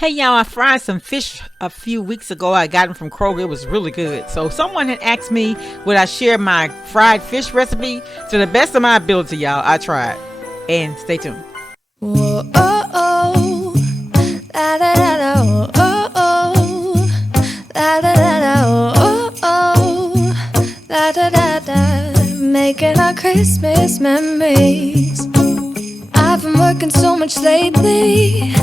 Hey y'all, I fried some fish a few weeks ago. I got them from Kroger. It was really good. So someone had asked me would I share my fried fish recipe. To the best of my ability, y'all, I tried. And stay tuned. Whoa, oh, oh, la da da da, oh, oh, oh, la da da da, oh, oh, la da da da, making our Christmas memories. I've been working so much lately,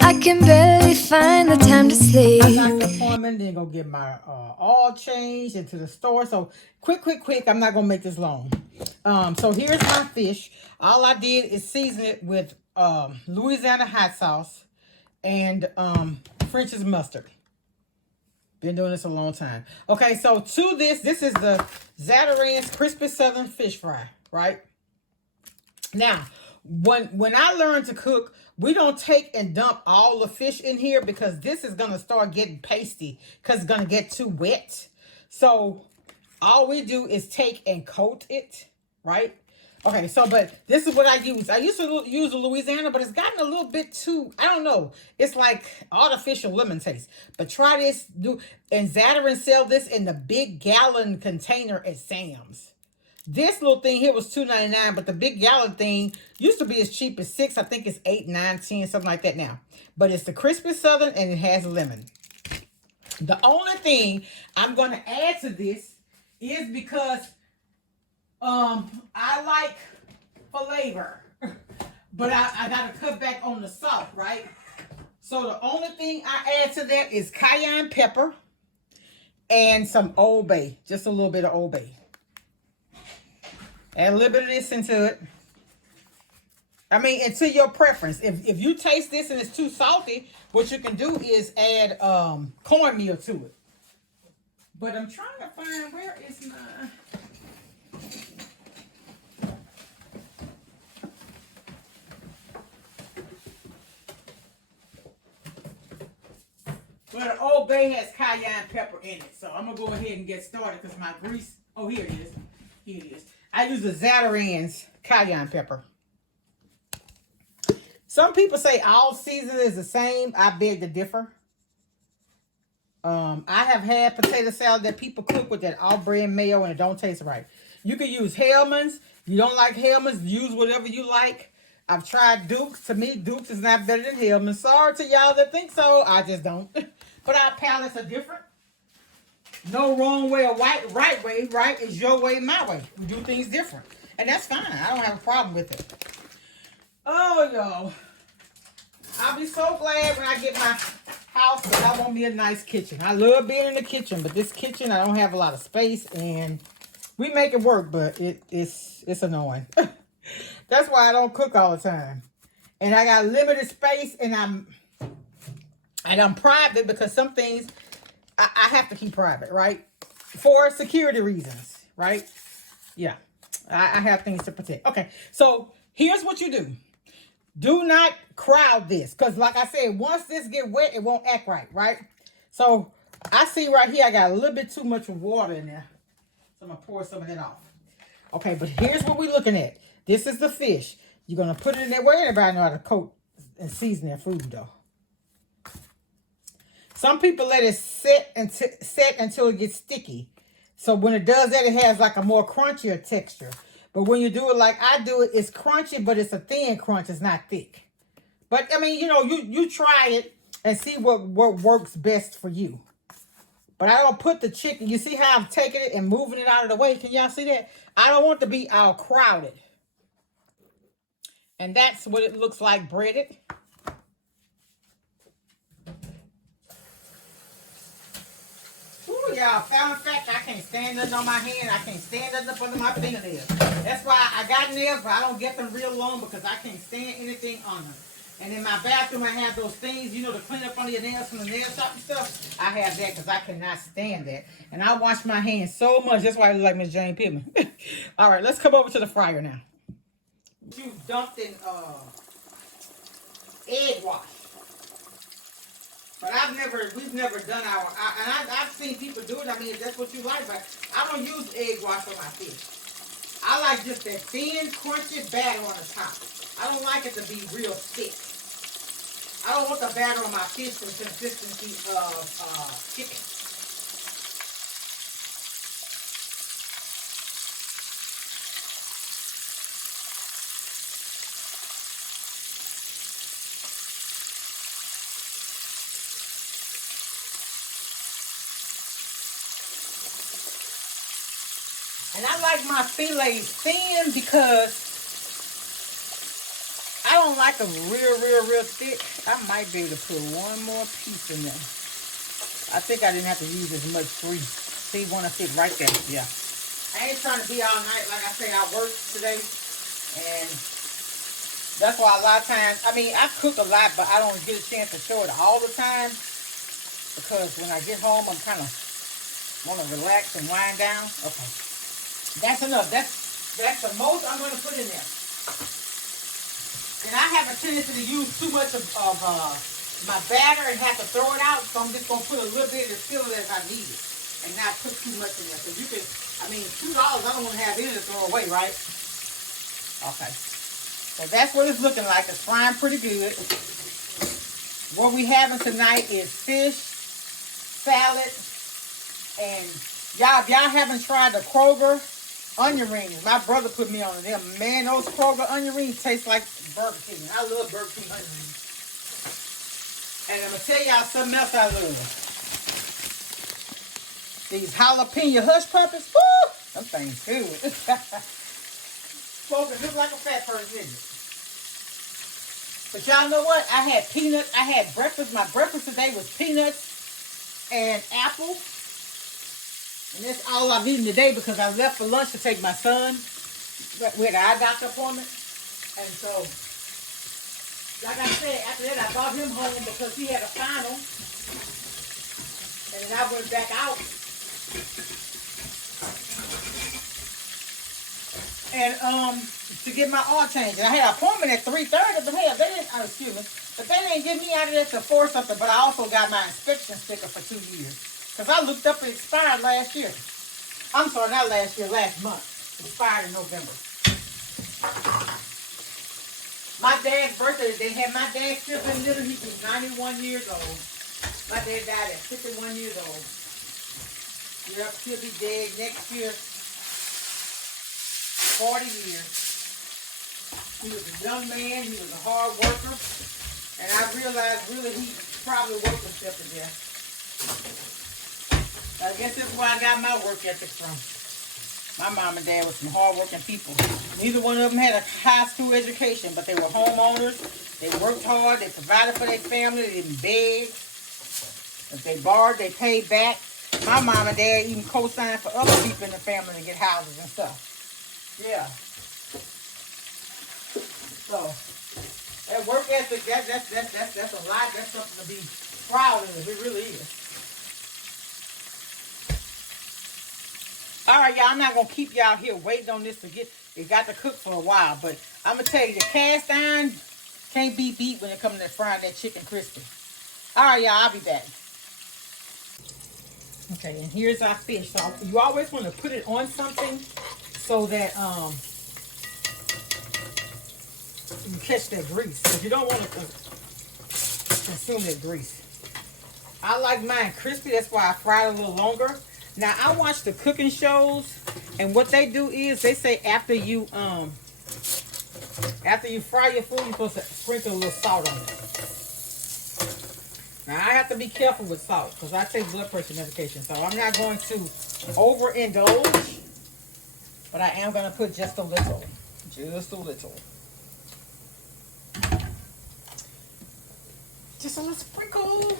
I can barely find the time to sleep. I got the appointment, then go get my oil changed into the store. So quick. I'm not gonna make this long. So here's my fish. All I did is season it with Louisiana hot sauce and French's mustard. Been doing this a long time. Okay, so to this is the Zatarain's Crispy Southern Fish Fry, right? Now, when I learned to cook, we don't take and dump all the fish in here because this is going to start getting pasty because it's going to get too wet. So all we do is take and coat it, right? Okay, so but this is what I use. I used to use a Louisiana, but it's gotten a little bit too, I don't know. It's like artificial lemon taste. But try this, and Zatarain sell this in the big gallon container at Sam's. This little thing here was $2.99, but the big gallon thing used to be as cheap as $6. I think it's $8, $9, $10, something like that now. But it's the Crispy Southern and it has lemon. The only thing I'm going to add to this is because I like flavor, but I got to cut back on the salt, right? So the only thing I add to that is cayenne pepper and some Old Bay, just a little bit of Old Bay. Add a little bit of this into it. I mean, and to your preference. If you taste this and it's too salty, what you can do is add cornmeal to it. But I'm trying to find where is my... Well, the Old Bay has cayenne pepper in it. So I'm going to go ahead and get started because my grease... Oh, here it is. Here it is. I use the Zatarain's cayenne pepper. Some people say all seasoning is the same. I beg to differ. I have had potato salad that people cook with that all brand mayo and it don't taste right. You can use Hellman's. You don't like Hellman's, use whatever you like. I've tried Duke's. To me, Duke's is not better than Hellman's. Sorry to y'all that think so. I just don't. But our palates are different. No wrong way or right way, right? Is your way, my way. We do things different. And that's fine. I don't have a problem with it. Oh, y'all. I'll be so glad when I get my house because I want me a nice kitchen. I love being in the kitchen, but this kitchen, I don't have a lot of space. And we make it work, but it's annoying. That's why I don't cook all the time. And I got limited space, and I'm private because some things... I have to keep private, right? For security reasons, right? Yeah. I have things to protect. Okay. So here's what you do. Do not crowd this. Because like I said, once this get wet, it won't act right, right? So I see right here, I got a little bit too much water in there. So I'm going to pour some of that off. Okay. But here's what we're looking at. This is the fish. You're going to put it in there. Well, everybody know how to coat and season their food, though. Some people let it set until it gets sticky. So when it does that, it has like a more crunchier texture. But when you do it like I do it, it's crunchy, but it's a thin crunch. It's not thick. But, I mean, you know, you try it and see what works best for you. But I don't put the chicken. You see how I'm taking it and moving it out of the way? Can y'all see that? I don't want to be all crowded. And that's what it looks like breaded. Y'all, found fact, I can't stand nothing on my hand. I can't stand nothing up under my fingernails. That's why I got nails, but I don't get them real long because I can't stand anything on them. And in my bathroom, I have those things, you know, to clean up under your nails from the nail shop and stuff. I have that because I cannot stand that. And I wash my hands so much. That's why I look like Miss Jane Pittman. All right, let's come over to the fryer now. You dumped in egg wash. But we've never done I've seen people do it. I mean, if that's what you like, but I don't use egg wash on my fish. I like just that thin, crunchy batter on the top. I don't like it to be real thick. I don't want the batter on my fish with consistency of chicken. And I like my fillets thin because I don't like them real thick. I might be able to put one more piece in there. I think I didn't have to use as much grease. See, one to fit right there. Yeah. I ain't trying to be all night. Like I say, I worked today. And that's why a lot of times, I mean, I cook a lot, but I don't get a chance to show it all the time. Because when I get home, I'm kind of want to relax and wind down. Okay. That's enough. That's the most I'm going to put in there. And I have a tendency to use too much of my batter and have to throw it out. So I'm just going to put a little bit of fill as I need it. And not put too much in there. Because you can, I mean, $2, I don't want to have any to throw away, right? Okay. So that's what it's looking like. It's frying pretty good. What we having tonight is fish, salad, and y'all, if y'all haven't tried the Kroger onion rings, my brother put me on them. Man, those Kroger onion rings taste like Burger King. I love Burger King onion rings. And I'm going to tell y'all something else I love. These jalapeno hush puppies. Woo! Them things good. Smoking just like a fat person, isn't it? But y'all know what? I had peanuts. I had breakfast. My breakfast today was peanuts and apple. And that's all I've eaten today because I left for lunch to take my son. We had an eye doctor appointment. And so, like I said, after that I brought him home because he had a final. And then I went back out. And to get my oil change. And I had an appointment at 3:30, but hell, they didn't, excuse me, but they didn't get me out of there till 4 something. But I also got my inspection sticker for 2 years. Because I looked up, it expired last year. I'm sorry, not last year, last month. It expired in November. My dad's birthday, they had my dad still been little. He was 91 years old. My dad died at 51 years old. Yep, he'll be dead next year. 40 years. He was a young man. He was a hard worker. And I realized really he probably worked himself to death. I guess that's where I got my work ethic from. My mom and dad were some hard-working people. Neither one of them had a high school education, but they were homeowners. They worked hard. They provided for their family. They didn't beg. If they borrowed, they paid back. My mom and dad even co-signed for other people in the family to get houses and stuff. Yeah. So, that work ethic, that's a lot. That's something to be proud of. It really is. All right, y'all, I'm not going to keep y'all here waiting on this to get, it got to cook for a while, but I'm going to tell you, the cast iron can't be beat when it comes to frying that chicken crispy. All right, y'all, I'll be back. Okay, and here's our fish. So you always want to put it on something so that you catch that grease. Because you don't want to consume that grease. I like mine crispy, that's why I fry it a little longer. Now, I watch the cooking shows, and what they do is they say after you fry your food, you're supposed to sprinkle a little salt on it. Now, I have to be careful with salt because I take blood pressure medication, so I'm not going to overindulge, but I am going to put just a little. Just a little. Just a little sprinkle.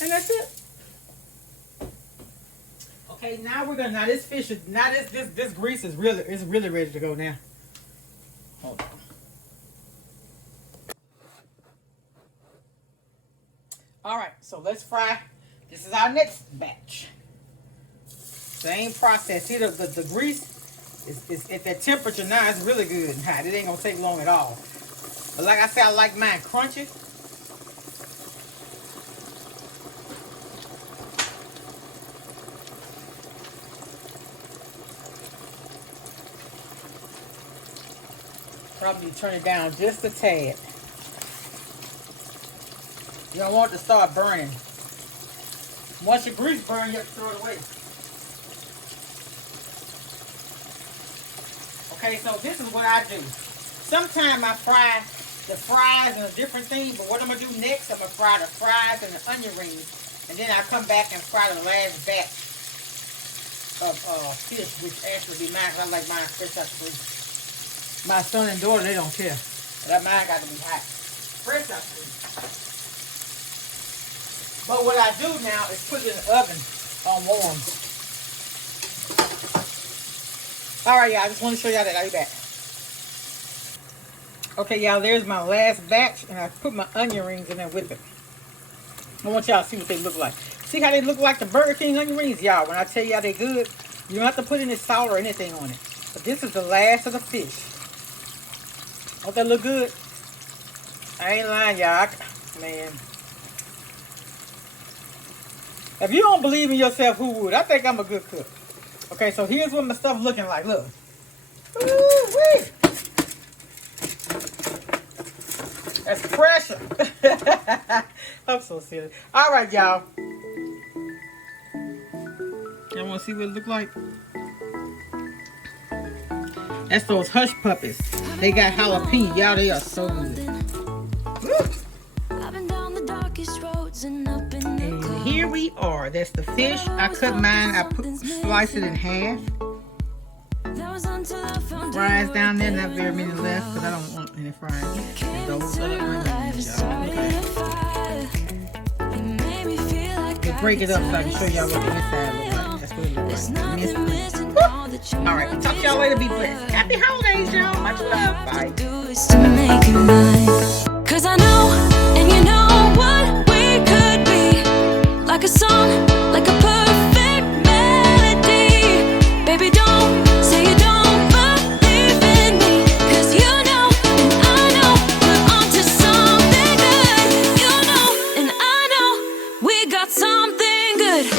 And that's it. Okay, now we're gonna, now this fish is, now this grease is really ready to go now. Hold on. All right, so let's fry. This is our next batch. Same process. See, the grease is at that temperature now. It's really good and hot. It ain't gonna take long at all. But like I said, I like mine crunchy. Probably turn it down just a tad. You don't want it to start burning. Once your grease burns, you have to throw it away. Okay, so this is what I do. Sometimes I fry the fries and a different thing, but what I'm going to do next, I'm going to fry the fries and the onion rings, and then I come back and fry the last batch of fish, which actually be mine, because I like mine fresh out the grease. My son and daughter, they don't care. But mine got to be hot. Fresh out the grease. But what I do now is put it in the oven on warm. Alright, y'all, I just want to show y'all that. I'll be back. Okay, y'all, there's my last batch, and I put my onion rings in there with it. I want y'all to see what they look like. See how they look like the Burger King onion rings? Y'all, when I tell y'all they good, you don't have to put any salt or anything on it. But this is the last of the fish. Don't that look good? I ain't lying, y'all. Man. If you don't believe in yourself, who would? I think I'm a good cook. Okay, so here's what my stuff looking like. Look. Ooh-wee. That's pressure. I'm so silly. All right, y'all. Y'all want to see what it look like? That's those hush puppies. They got jalapeno. Y'all, they are so good. And here we are. That's the fish. I cut mine. I slice it in half. Fries down there. Not very many left, but I don't want any fries. And those are the onions, y'all. Okay. We'll break it up so I can show y'all what the inside looks like. That's what it looks like. Alright, talk to y'all later. Be blessed. Happy holidays, y'all. Much love. Bye.